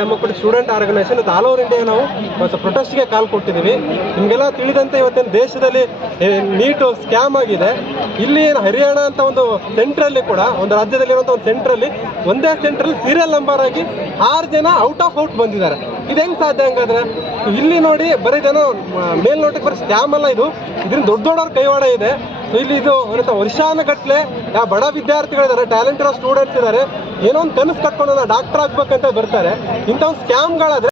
Democratic student organisation all over India ನಾವು ಪ್ರೊಟೆಸ್ಟ್ಗೆ ಕಾಲ್ ಕೊಟ್ಟಿದ್ದೀವಿ. ನಿಮಗೆಲ್ಲ ತಿಳಿದಂತೆ ಇವತ್ತಿನ ದೇಶದಲ್ಲಿ ನೀಟ್ ಸ್ಕ್ಯಾಮ್ ಆಗಿದೆ. ಇಲ್ಲಿ ಹರಿಯಾಣ ಅಂತ ಒಂದು ಸೆಂಟ್ರಲ್ಲಿ ಕೂಡ, ಒಂದು ರಾಜ್ಯದಲ್ಲಿರುವಂಥ ಒಂದು ಸೆಂಟ್ರಲ್ಲಿ, ಒಂದೇ ಸೆಂಟ್ರಲ್ಲಿ ಸೀರಿಯಲ್ ನಂಬರ್ ಆಗಿ 6 ಜನ ಔಟ್ ಬಂದಿದ್ದಾರೆ. ಇದು ಹೆಂಗೆ ಸಾಧ್ಯ? ಹಂಗಾದ್ರೆ ಇಲ್ಲಿ ನೋಡಿ, ಬರೀ ಜನ ಮೇಲ್ನೋಟಕ್ಕೆ ಬರೀ ಸ್ಕ್ಯಾಮ್ ಅಲ್ಲ, ಇದರಿಂದ ದೊಡ್ಡವ್ರ ಕೈವಾಡ ಇದೆ. ಇಲ್ಲಿ ಇದು ವರ್ಷಾನುಗಟ್ಲೆ ಬಡ ವಿದ್ಯಾರ್ಥಿಗಳಿದ್ದಾರೆ, ಟ್ಯಾಲೆಂಟ್ ಇರೋ ಸ್ಟೂಡೆಂಟ್ಸ್ ಇದ್ದಾರೆ, ಏನೋ ಒಂದು ಕನಸು ಕಟ್ಕೊಂಡು ಡಾಕ್ಟರ್ ಆಗ್ಬೇಕಂತ ಬರ್ತಾರೆ. ಇಂಥ ಒಂದು ಸ್ಕ್ಯಾಮ್ಗಳಾದ್ರೆ